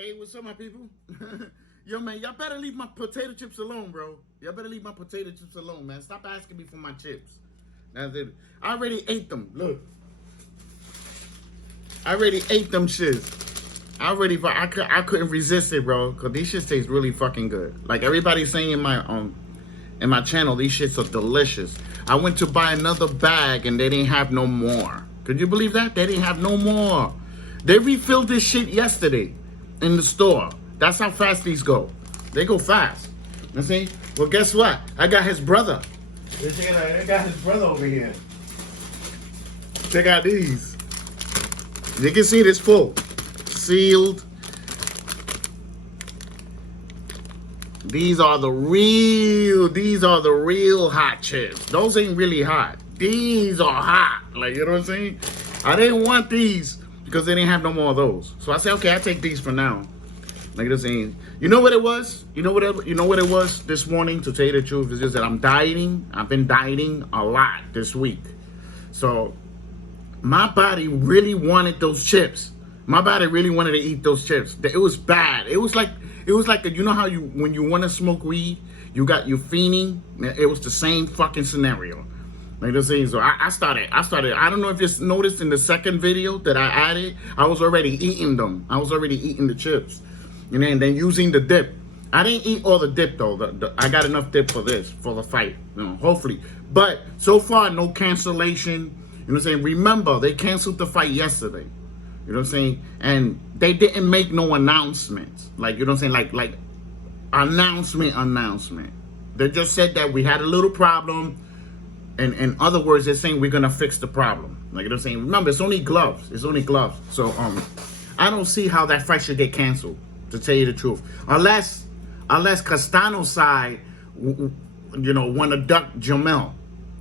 Hey, what's up, my people? Yo, man, y'all better leave my potato chips alone, bro. Y'all better leave my potato chips alone, man. Stop asking me for my chips. That's it. I already ate them. Look. I already ate them shits. I couldn't resist it, bro. Because these shits taste really fucking good. Like everybody's saying in my channel, these shits are delicious. I went to buy another bag and they didn't have no more. Could you believe that? They didn't have no more. They refilled this shit yesterday in the store. That's how fast these go. They go fast. You see? Well, guess what? I got his brother. I got his brother over here. Check out these. You can see this full. Sealed. These are the real hot chips. Those ain't really hot. These are hot. Like, you know what I'm saying? I didn't want these because they didn't have no more of those. So I said, okay, I'll take these for now. Like this saying, you know what it was? You know what it was this morning, to tell you the truth, is just that I'm dieting. I've been dieting a lot this week. So my body really wanted those chips. My body really wanted to eat those chips. It was bad. It was like you know how when you want to smoke weed, you fiending. It was the same fucking scenario. Like the saying, so I started. I don't know if you noticed in the second video that I added, I was already eating them. I was already eating the chips. And then using the dip. I didn't eat all the dip though. I got enough dip for the fight, you know, hopefully. But so far, no cancellation. You know what I'm saying? Remember, they canceled the fight yesterday. You know what I'm saying? And they didn't make no announcements. Like, you know what I'm saying? Like announcement. They just said that we had a little problem. And in other words, they're saying we're gonna fix the problem. Like, you know what I'm saying? Remember, it's only gloves. It's only gloves. So I don't see how that fight should get canceled, to tell you the truth. Unless Castano's side, you know, want to duck Jamel.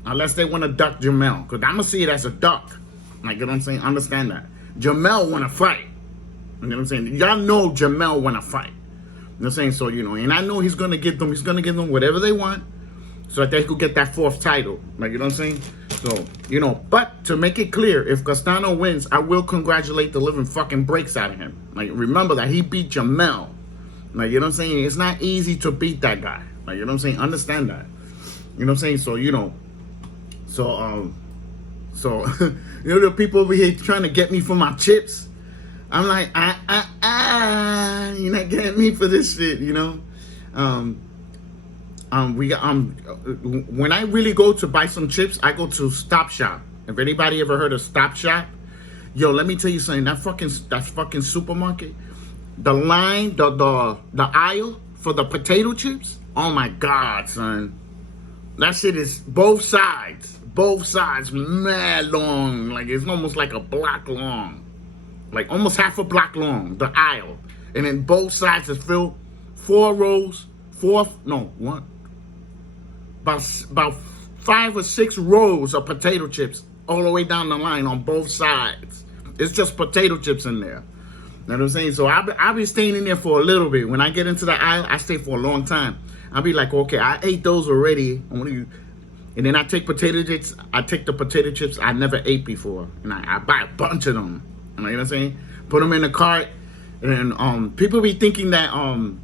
Unless they want to duck Jamel. Because I'm going to see it as a duck. Like, you know what I'm saying? Understand that. Jamel want to fight. You know what I'm saying? Y'all know Jamel want to fight. You know what I'm saying? So, you know, and I know he's going to give them whatever they want, so that they could get that fourth title. Like, you know what I'm saying? So, you know, but to make it clear, if Castano wins, I will congratulate the living fucking breaks out of him. Like, remember that he beat Jamel. Like, you know what I'm saying? It's not easy to beat that guy. Like, you know what I'm saying? Understand that. You know what I'm saying? So, you know, you know, the people over here trying to get me for my chips. I'm like, you're not getting me for this shit, you know? When I really go to buy some chips, I go to Stop Shop. If anybody ever heard of Stop Shop, yo, let me tell you something. That fucking supermarket, the line, the aisle for the potato chips. Oh my God, son, that shit is both sides, mad long. Like, it's almost like a block long, like almost half a block long. The aisle, and then both sides is filled. 4 rows, about 5 or 6 rows of potato chips all the way down the line on both sides. It's just potato chips in there. You know what I'm saying? So I'll be staying in there for a little bit. When I get into the aisle, I stay for a long time. I'll be like, okay, I ate those already. And then I take potato chips. I take the potato chips I never ate before, and I buy a bunch of them. You know what I'm saying? Put them in the cart. And people be thinking that I'm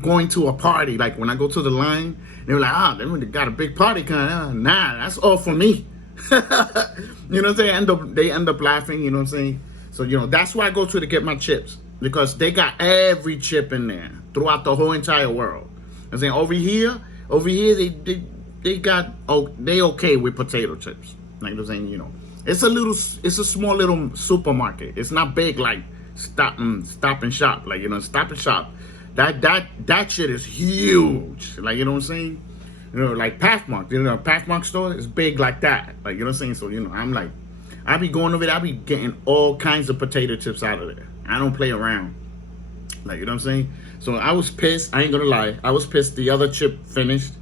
going to a party. Like, when I go to the line, they were like, they got a big party coming. Nah, that's all for me. You know what I'm saying? They end up laughing, you know what I'm saying? So, you know, that's why I go to get my chips. Because they got every chip in there throughout the whole entire world. I'm saying over here, they okay with potato chips. Like I'm saying, you know. It's a small little supermarket. It's not big like Stop and Shop. Like, you know, Stop and Shop. That shit is huge. Like, you know what I'm saying? You know, like Pathmark. You know, Pathmark store is big like that. Like, you know what I'm saying? So, you know, I'm like, I be going over there. I be getting all kinds of potato chips out of there. I don't play around. Like, you know what I'm saying? So I was pissed. I ain't gonna lie. I was pissed. The other chip finished.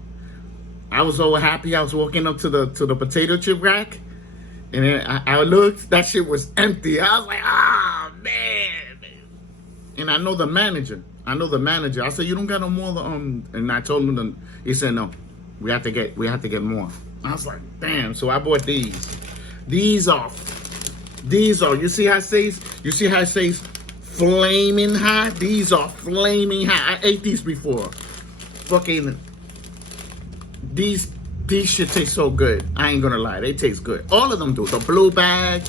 I was so happy. I was walking up to the potato chip rack, and then I looked. That shit was empty. I was like, man. And I know the manager. I said, you don't got no more. And I told him. He said, no. We have to get more. I was like, damn. So I bought these. These are. You see how it says? flaming hot. These are flaming hot. I ate these before. Fucking these shit taste so good. I ain't gonna lie, they taste good. All of them do. The blue bag,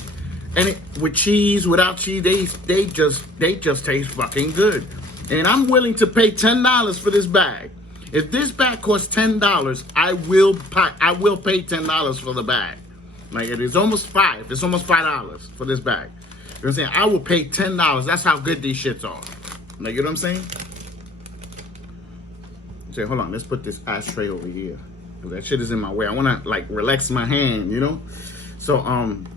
and it, with cheese, without cheese, they just taste fucking good. And I'm willing to pay $10 for this bag. If this bag costs $10, I will pay $10 for the bag. Like it is almost $5. It's almost $5 for this bag. You know what I'm saying? I will pay $10. That's how good these shits are. Like, you know what I'm saying? Say, hold on, let's put this ashtray over here. That shit is in my way. I wanna like relax my hand, you know? So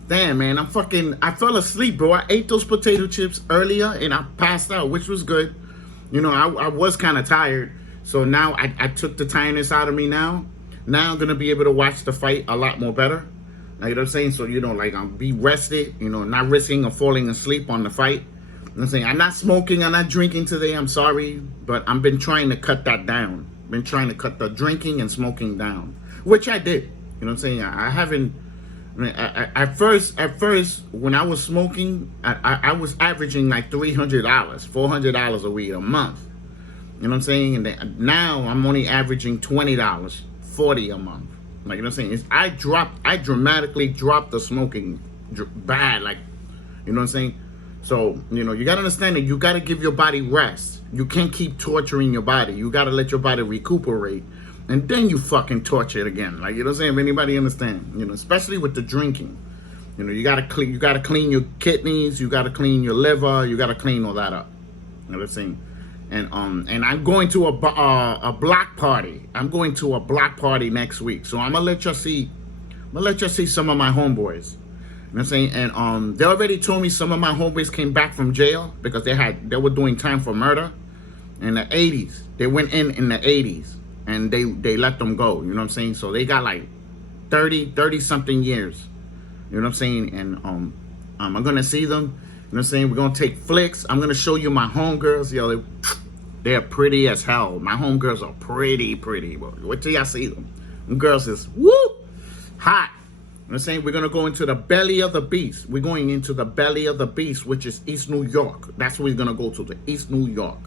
damn man, I fell asleep, bro. I ate those potato chips earlier and I passed out, which was good. You know, I was kind of tired. So now I took the tiredness out of me now. Now I'm gonna be able to watch the fight a lot more better. Like, you know what I'm saying? So, you know, like I'll be rested, you know, not risking or falling asleep on the fight. You know what I'm saying? I'm not smoking, I'm not drinking today, I'm sorry. But I've been trying to cut that down. Been trying to cut the drinking and smoking down. Which I did. You know what I'm saying? I haven't, I mean, at first, when I was smoking, I was averaging like $300, $400 a week a month. You know what I'm saying? And then, now I'm only averaging $20, $40 a month. Like, you know what I'm saying? I dramatically dropped the smoking bad, like, you know what I'm saying? So, you know, you got to understand that you got to give your body rest. You can't keep torturing your body. You got to let your body recuperate. And then you fucking torture it again. Like, you know what I'm saying? If anybody understand, you know, especially with the drinking. You know, you got to clean your kidneys. You got to clean your liver. You got to clean all that up. You know what I'm saying? And I'm going to a block party. I'm going to a block party next week. So I'm gonna let y'all see. Some of my homeboys. You know what I'm saying? And they already told me some of my homeboys came back from jail because they were doing time for murder in the 80s. They went in the 80s and they let them go. You know what I'm saying? So they got like 30 something years. You know what I'm saying? And I'm gonna see them. You know what I'm saying? We're gonna take flicks. I'm gonna show you my homegirls. Yo, they're pretty as hell. My homegirls are pretty. Wait till y'all see them. Them girls is woo hot. You know what I'm saying? We're gonna go into the belly of the beast. We're going into the belly of the beast, which is East New York. That's where we're gonna go to, the East New York.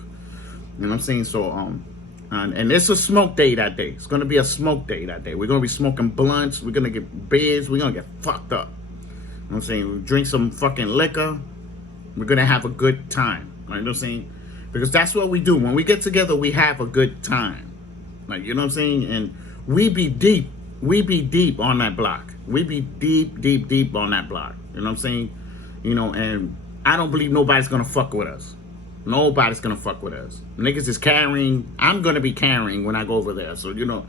You know what I'm saying? So and it's a smoke day that day. It's gonna be a smoke day that day. We're gonna be smoking blunts. We're gonna get beers. We're gonna get fucked up. You know what I'm saying? We drink some fucking liquor. We're gonna have a good time. Like, you know what I'm saying? Because that's what we do. When we get together, we have a good time. Like, you know what I'm saying? And we be deep. We be deep on that block. We be deep on that block. You know what I'm saying? You know, and I don't believe nobody's gonna fuck with us. Nobody's gonna fuck with us. Niggas is carrying. I'm gonna be carrying when I go over there. So, you know,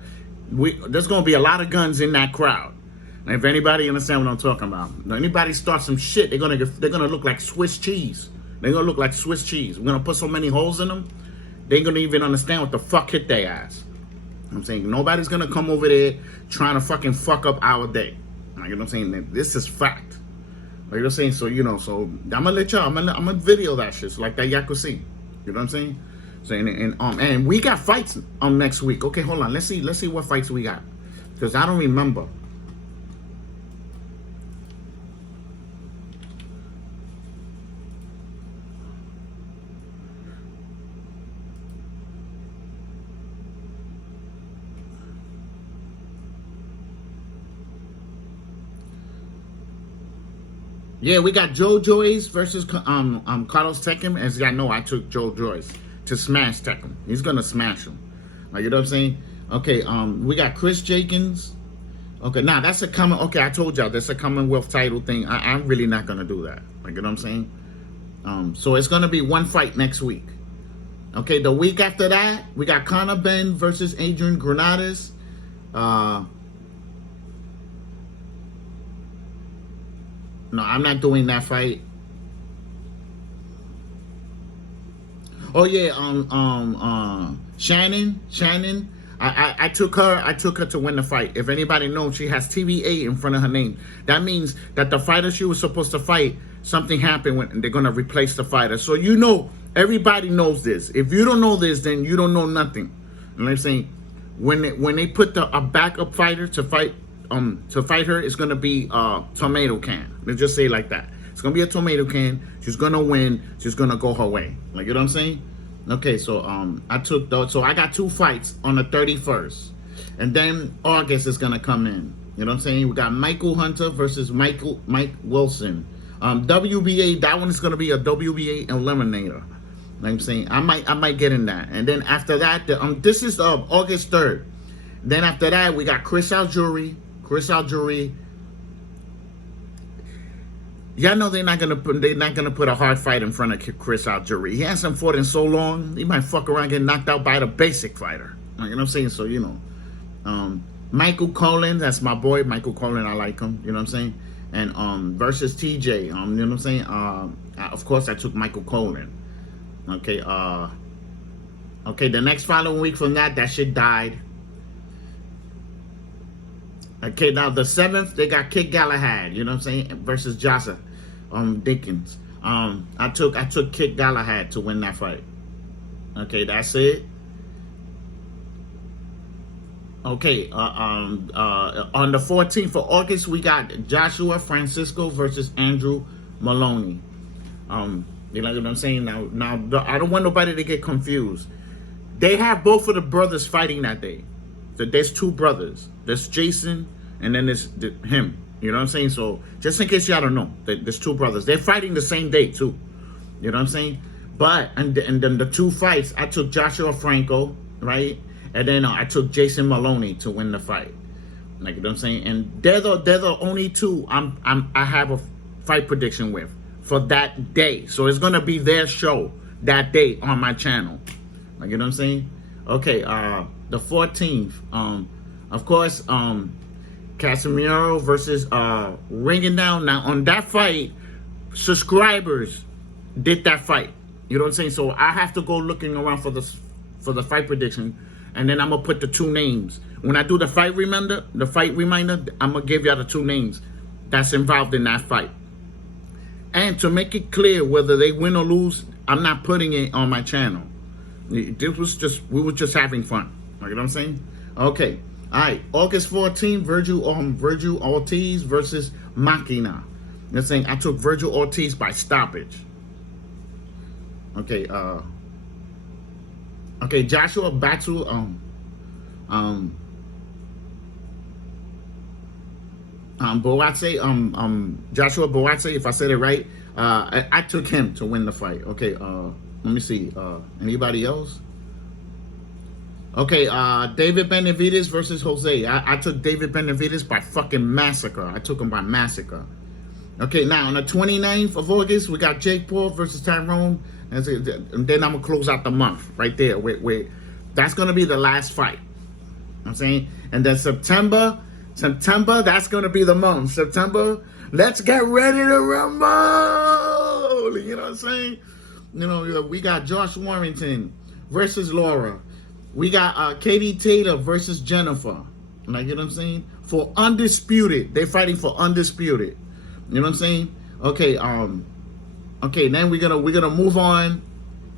there's gonna be a lot of guns in that crowd. And if anybody understand what I'm talking about, if anybody starts some shit, they're gonna look like Swiss cheese. They're gonna look like Swiss cheese. We're gonna put so many holes in them, they ain't gonna even understand what the fuck hit their ass. I'm saying nobody's gonna come over there trying to fucking fuck up our day. Like, you know what I'm saying? This is fact. Like, you know what I'm saying? So, you know, so I'm gonna let y'all. I'm gonna video that shit so like that y'all can see. You know what I'm saying? So and we got fights next week. Okay, hold on. Let's see what fights we got, because I don't remember. Yeah, we got Joe Joyce versus Carlos Tekkem. As y'all know, I took Joe Joyce to smash Tekkem. He's gonna smash him. Like, you know what I'm saying? Okay, we got Chris Jenkins. Okay, now that's a common. Okay, I told y'all that's a Commonwealth title thing. I'm really not gonna do that. Like, you know what I'm saying? So it's gonna be one fight next week. Okay, the week after that, we got Conor Benn versus Adrian Granados. No, I'm not doing that fight. Oh yeah, Shannon. I took her to win the fight. If anybody knows, she has TVA in front of her name. That means that the fighter she was supposed to fight, something happened when they're gonna replace the fighter. So, you know, everybody knows this. If you don't know this, then you don't know nothing. You know what I'm saying? When they put a backup fighter to fight her, it's gonna be a tomato can. Let's just say it like that. It's gonna be a tomato can. She's gonna win. She's gonna go her way. Like, you know what I'm saying? Okay, so so I got 2 fights on the 31st, and then August is gonna come in. You know what I'm saying? We got Michael Hunter versus Mike Wilson. WBA. That one is gonna be a WBA eliminator. Like I'm saying, I might get in that. And then after that, this is August 3rd. Then after that, we got Chris Algieri. Y'all know they're not gonna put a hard fight in front of Chris Algieri. He hasn't fought in so long. He might fuck around get knocked out by the basic fighter. You know what I'm saying? So Michael Collin, that's my boy. Michael Collin, I like him. You know what I'm saying? And versus TJ. You know what I'm saying? Of course, I took Michael Collin. Okay. Okay. The next following week from that shit died. Okay, now the 7th, they got Kid Galahad, you know what I'm saying, versus Joshua Dickens. I took Kid Galahad to win that fight. Okay, that's it. Okay, on the 14th of August, we got Joshua Francisco versus Andrew Maloney. You know what I'm saying? Now I don't want nobody to get confused. They have both of the brothers fighting that day. So there's 2 brothers. There's Jason, and then there's him. You know what I'm saying? So just in case y'all don't know, there's 2 brothers. They're fighting the same day too. You know what I'm saying? But and then the 2 fights, I took Joshua Franco, right? And then I took Jason Maloney to win the fight. Like, you know what I'm saying? And they're the only 2 I have a fight prediction with for that day. So it's gonna be their show that day on my channel. Like, you know what I'm saying? Okay, the 14th, of course, Casemiro versus Ringing Down. Now, on that fight, subscribers did that fight. You know what I'm saying? So I have to go looking around for the fight prediction, and then I'm gonna put the 2 names. When I do the fight reminder, I'm gonna give y'all the 2 names that's involved in that fight. And to make it clear whether they win or lose, I'm not putting it on my channel. We were just having fun. You know what I'm saying? Okay. All right. August 14th, Virgil Ortiz versus Machina. They're saying I took Virgil Ortiz by stoppage. Okay. Okay. Joshua Batu. Joshua Boatse, if I said it right, I took him to win the fight. Okay. Let me see. Anybody else? Okay, David Benavidez versus Jose. I took David Benavidez by fucking massacre. I took him by massacre. Okay, now on the 29th of August, we got Jake Paul versus Tyrone. And then I'm going to close out the month right there. Wait. That's going to be the last fight. I'm saying? And then September, that's going to be the month. September, let's get ready to rumble. You know what I'm saying? You know, we got Josh Warrington versus Laura. We got Katie Taylor versus Jennifer. Like, you know what I'm saying? For undisputed. They're fighting for undisputed. You know what I'm saying? Okay, okay, then we're gonna move on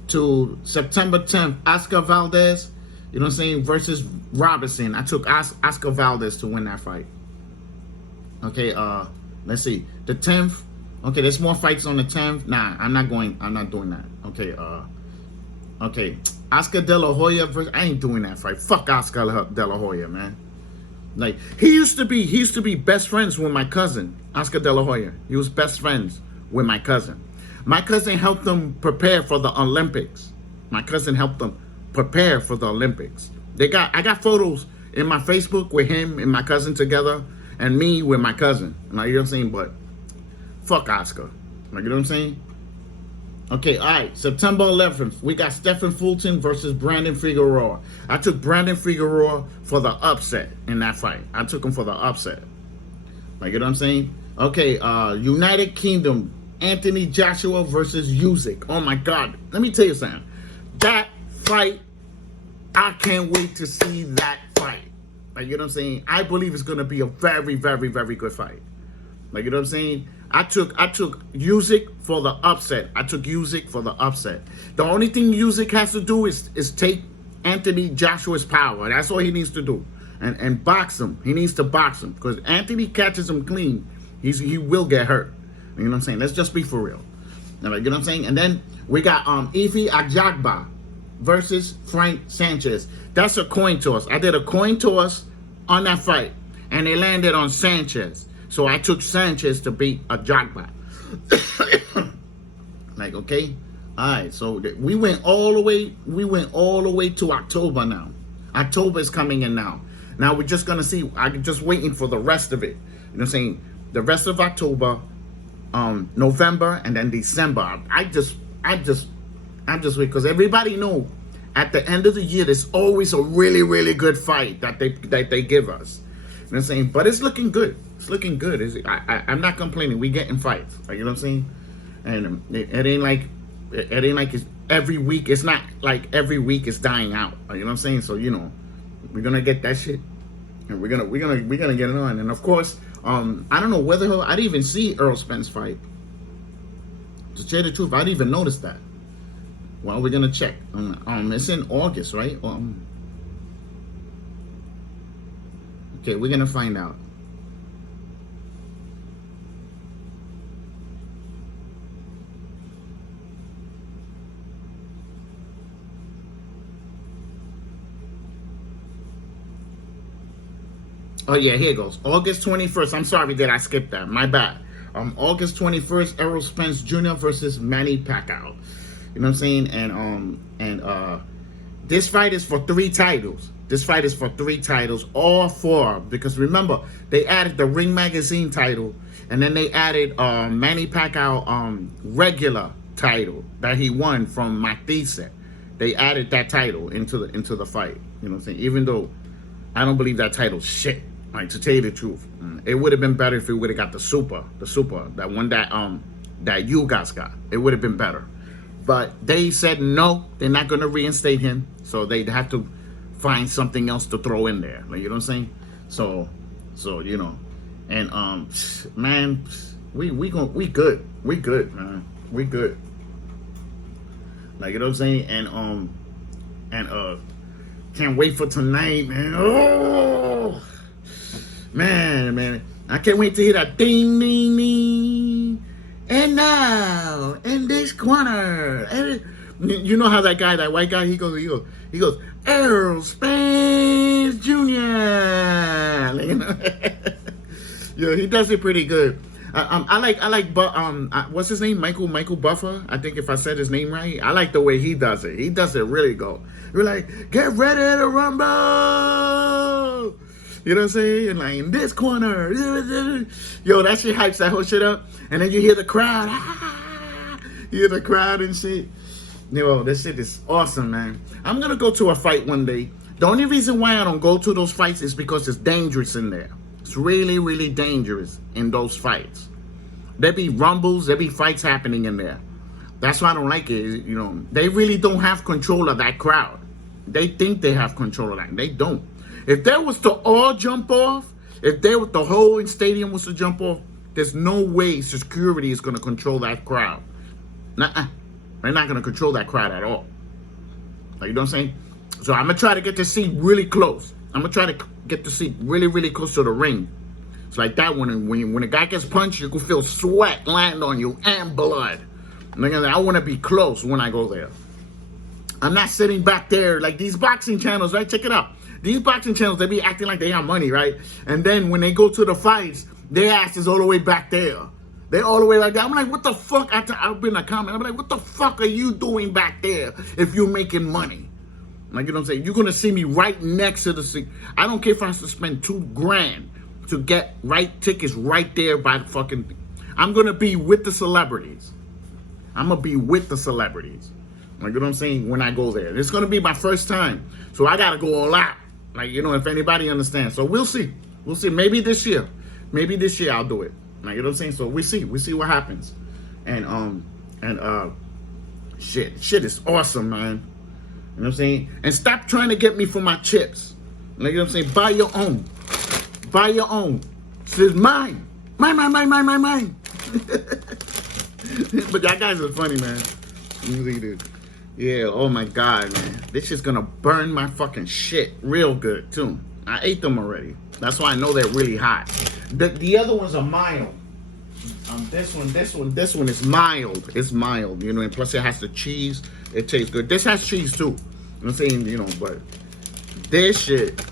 to September 10th. Oscar Valdez, you know what I'm saying, versus Robinson. I took Oscar Valdez to win that fight. Okay, let's see. The 10th. Okay, there's more fights on the 10th. Nah, I'm not doing that. Okay, okay. Oscar De La Hoya versus, I ain't doing that fight. Fuck Oscar De La Hoya, man. Like, he used to be best friends with my cousin, Oscar De La Hoya. He was best friends with my cousin. My cousin helped them prepare for the Olympics. My cousin helped them prepare for the Olympics. I got photos in my Facebook with him and my cousin together, and me with my cousin. Like, you know what I'm saying? But fuck Oscar. Like, you know what I'm saying? Okay, all right. September 11th, we got Stephen Fulton versus Brandon Figueroa. I took Brandon Figueroa for the upset in that fight. I took him for the upset. Like, you know what I'm saying? Okay, United Kingdom, Anthony Joshua versus Usyk. Oh my God. Let me tell you something. That fight, I can't wait to see that fight. Like, you know what I'm saying? I believe it's going to be a very, very, very good fight. Like, you know what I'm saying? I took Usyk for the upset. I took Usyk for the upset. The only thing Usyk has to do is take Anthony Joshua's power. That's all he needs to do. And box him. He needs to box him. Because Anthony catches him clean, he will get hurt. You know what I'm saying? Let's just be for real. You know what I'm saying? And then we got Ife Ajagba versus Frank Sanchez. That's a coin toss. I did a coin toss on that fight, and they landed on Sanchez. So I took Sanchez to beat Ajagba. Like, okay, all right. So we went all the way. We went all the way to October now. October is coming in now. Now we're just gonna see. I'm just waiting for the rest of it. You know what I'm saying? The rest of October, November, and then December. I just wait, because everybody know at the end of the year there's always a really good fight that they give us. You know what I'm saying? But it's looking good. It's looking good. I'm not complaining. We getting fights. Like, you know what I'm saying? And it ain't like it's every week. It's not like every week it's dying out. You know what I'm saying? So, you know, we're gonna get that shit, and we're gonna get it on. And of course, I don't know whether I didn't even see Errol Spence fight. To tell you the truth, I didn't even notice that. Well, we're gonna check. It's in August, right? Okay, we're gonna find out. Oh yeah, here it goes. August 21st. I'm sorry that I skipped that. My bad. August 21st, Errol Spence Jr. versus Manny Pacquiao. You know what I'm saying? And this fight is for 3 titles. This fight is for 3 titles, all 4. Because remember, they added the Ring Magazine title, and then they added Manny Pacquiao regular title that he won from Matisse. They added that title into the fight. You know what I'm saying? Even though I don't believe that title's shit. Like, to tell you the truth, it would have been better if we would have got the super, that one that you guys got. It would have been better. But they said no, they're not going to reinstate him, so they'd have to find something else to throw in there. Like, you know what I'm saying? So you know, and man, we good, man, we good. Like, you know what I'm saying? And can't wait for tonight, man. Oh, man, I can't wait to hear that ding, ding, ding. And now, in this corner, you know how that guy, that white guy, he goes, Errol Spence Jr. Like, you know? Yeah, he does it pretty good. I like, what's his name? Michael Buffer. I think if I said his name right, I like the way he does it. He does it really good. We're like, get ready to rumble. You know what I'm saying? And like, in this corner, yo, that shit hypes that whole shit up. And then you hear the crowd, you hear the crowd and shit. Yo, this shit is awesome, man. I'm gonna go to a fight one day. The only reason why I don't go to those fights is because it's dangerous in there. It's really dangerous in those fights. There be rumbles, there be fights happening in there. That's why I don't like it. You know, they really don't have control of that crowd. They think they have control of that. They don't. If they was to all jump off, the whole stadium was to jump off, there's no way security is going to control that crowd. Nuh-uh. They're not going to control that crowd at all. Like, you know what I'm saying? So I'm going to try to get the seat really close. I'm going to try to get the seat really close to the ring. It's like that when a guy gets punched, you can feel sweat land on you and blood. I want to be close when I go there. I'm not sitting back there like these boxing channels, right? Check it out. These boxing channels, they be acting like they have money, right? And then when they go to the fights, their ass is all the way back there. They all the way like that. I'm like, what the fuck? I'll be in a comment. I'm like, what the fuck are you doing back there if you're making money? Like, you know what I'm saying? You're going to see me right next to the seat. I don't care if I have to spend $2,000 to get right tickets right there by the fucking thing. I'm going to be with the celebrities. I'm going to be with the celebrities. Like, you know what I'm saying? When I go there. It's going to be my first time. So I got to go all out. Like, you know, if anybody understands. So we'll see. We'll see. Maybe this year. Maybe this year I'll do it. Like, you know what I'm saying? So we see. We see what happens. And shit is awesome, man. You know what I'm saying? And stop trying to get me for my chips. Like, you know what I'm saying? Buy your own. Buy your own. This is mine. Mine. But y'all guys are funny, man. Really, dude. Yeah, oh my God, man. This shit's gonna burn my fucking shit real good, too. I ate them already. That's why I know they're really hot. The other ones are mild. This one is mild. It's mild, you know, and plus it has the cheese. It tastes good. This has cheese too. You know what I'm saying, you know, but this shit,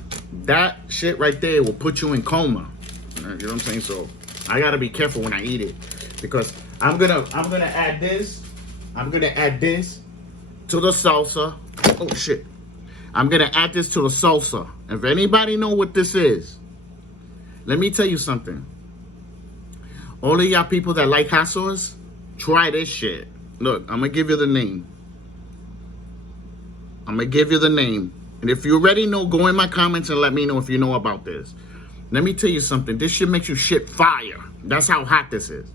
that shit right there will put you in coma. You know what I'm saying? So I gotta be careful when I eat it because I'm gonna add this. I'm gonna add this to the salsa. Oh shit. I'm gonna add this to the salsa. If anybody know what this is, let me tell you something. All of y'all people that like hot sauce, try this shit. Look, I'm gonna give you the name. I'm gonna give you the name. And if you already know, go in my comments and let me know if you know about this. Let me tell you something. This shit makes you shit fire. That's how hot this is.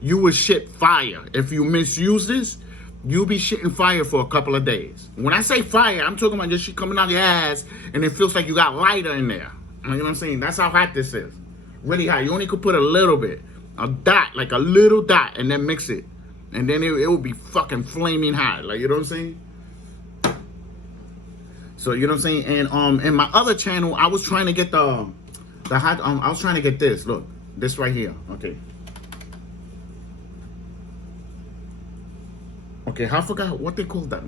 You will shit fire. If you misuse this, you'll be shitting fire for a couple of days. When I say fire, I'm talking about just shit coming out your ass and it feels like you got lighter in there. You know what I'm saying? That's how hot this is. Really hot. You only could put a little bit. A dot, like a little dot, and then mix it. And then it will be fucking flaming hot. Like, you know what I'm saying? So, you know what I'm saying? And in my other channel, I was trying to get the hot, I was trying to get this. Look, this right here. Okay. Okay, I forgot what they call that.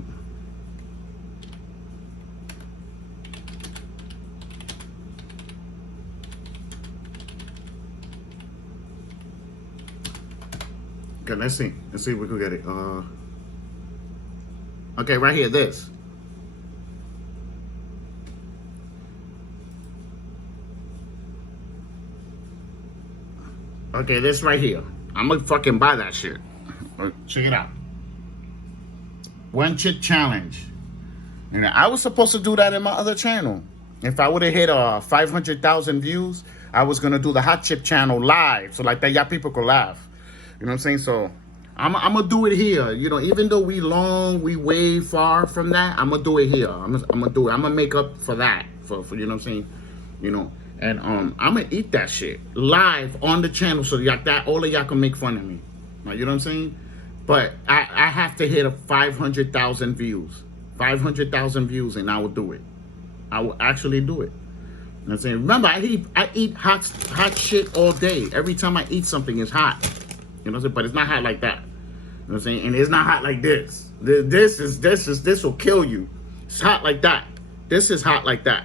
Okay, let's see. Let's see if we can get it. Okay, right here, this. Okay, this right here. I'm gonna fucking buy that shit. Check it out. One chip challenge. And I was supposed to do that in my other channel. If I would have hit 500,000 views, I was gonna do the hot chip channel live, so like that y'all people could laugh. You know what I'm saying? So I'm gonna do it here. You know, even though we way far from that, I'm gonna do it here. I'm gonna do it. I'm gonna make up for that. For you know what I'm saying? You know, and I'm gonna eat that shit live on the channel so that all of y'all can make fun of me. Like, you know what I'm saying? But I have to hit 500,000 views. 500,000 views and I will do it. I will actually do it. You know what I'm saying? Remember, I eat hot shit all day. Every time I eat something, it's hot. You know what I'm saying? But it's not hot like that. You know what I'm saying? And it's not hot like this. This will kill you. It's hot like that. This is hot like that.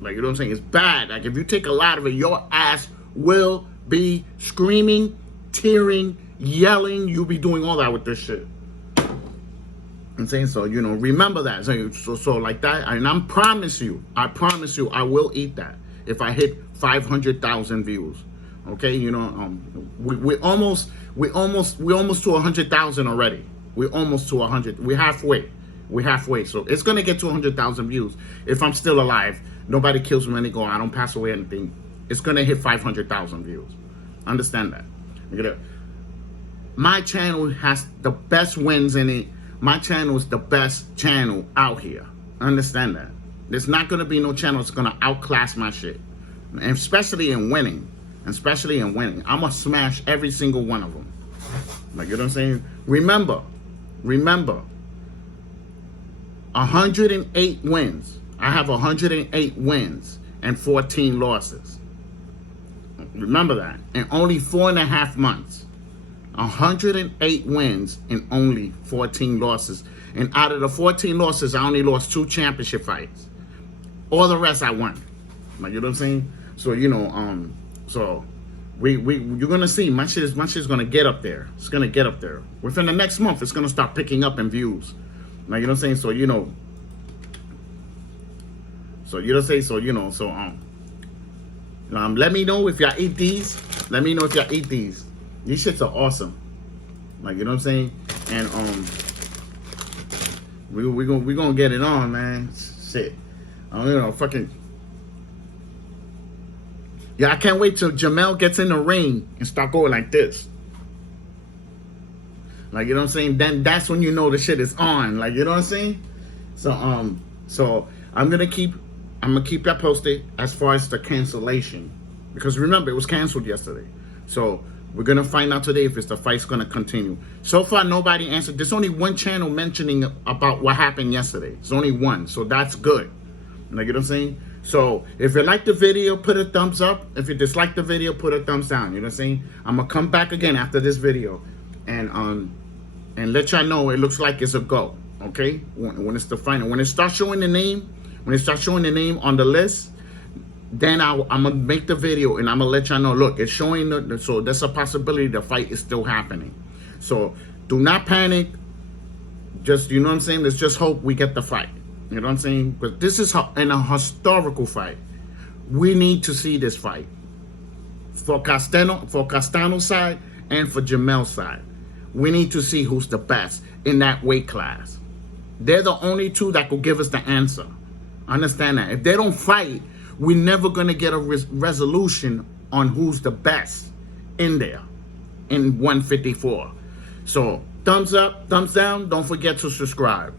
Like, you know what I'm saying? It's bad. Like, if you take a lot of it, your ass will be screaming, tearing, yelling. You'll be doing all that with this shit. I'm saying, so, you know, remember that. So like that. And I promise you, I will eat that if I hit 500,000 views. Okay, you know, we're almost to 100,000 already. We're almost to 100. We're halfway. So it's gonna get to 100,000 views if I'm still alive. Nobody kills me when they go. I don't pass away or anything. It's gonna hit 500,000 views. Understand that. My channel has the best wins in it. My channel is the best channel out here. Understand that. There's not gonna be no channel that's gonna outclass my shit, and especially in winning. I'm gonna smash every single one of them. Like, you know what I'm saying? Remember, 108 wins. I have 108 wins and 14 losses. Remember that. In only 4.5 months. 108 wins and only 14 losses. And out of the 14 losses, I only lost 2 championship fights. All the rest I won. Like, you know what I'm saying? So, you know, so you're gonna see my shit's gonna get up there. It's gonna get up there. Within the next month, it's gonna start picking up in views. Like, you know what I'm saying? So, you know. So you don't say so, you know, so let me know if y'all eat these. Let me know if y'all eat these. These shits are awesome. Like, you know what I'm saying? And we gonna get it on, man. Shit. You know, fucking. Yeah, I can't wait till Jamel gets in the ring and start going like this. Like, you know what I'm saying? Then that's when you know the shit is on. Like, you know what I'm saying? So I'm gonna keep that posted as far as the cancellation, because remember, it was canceled yesterday. So we're gonna find out today if the fight's gonna continue. So far, nobody answered. There's only one channel mentioning about what happened yesterday. It's only one, so that's good. Like, you know what I'm saying? So if you like the video, put a thumbs up. If you dislike the video, put a thumbs down. You know what I'm saying? I'm gonna come back again after this video and let y'all know it looks like it's a go. Okay? When it's the final. When it starts showing the name, on the list, then I'm gonna make the video and I'm gonna let y'all know, look, it's showing so there's a possibility the fight is still happening. So do not panic. Just, you know what I'm saying? Let's just hope we get the fight. You know what I'm saying? But this is in a historical fight. We need to see this fight. For Castano's side and for Jamel's side. We need to see who's the best in that weight class. They're the only two that could give us the answer. Understand that. If they don't fight, we're never going to get a resolution on who's the best in there in 154. So thumbs up, thumbs down. Don't forget to subscribe.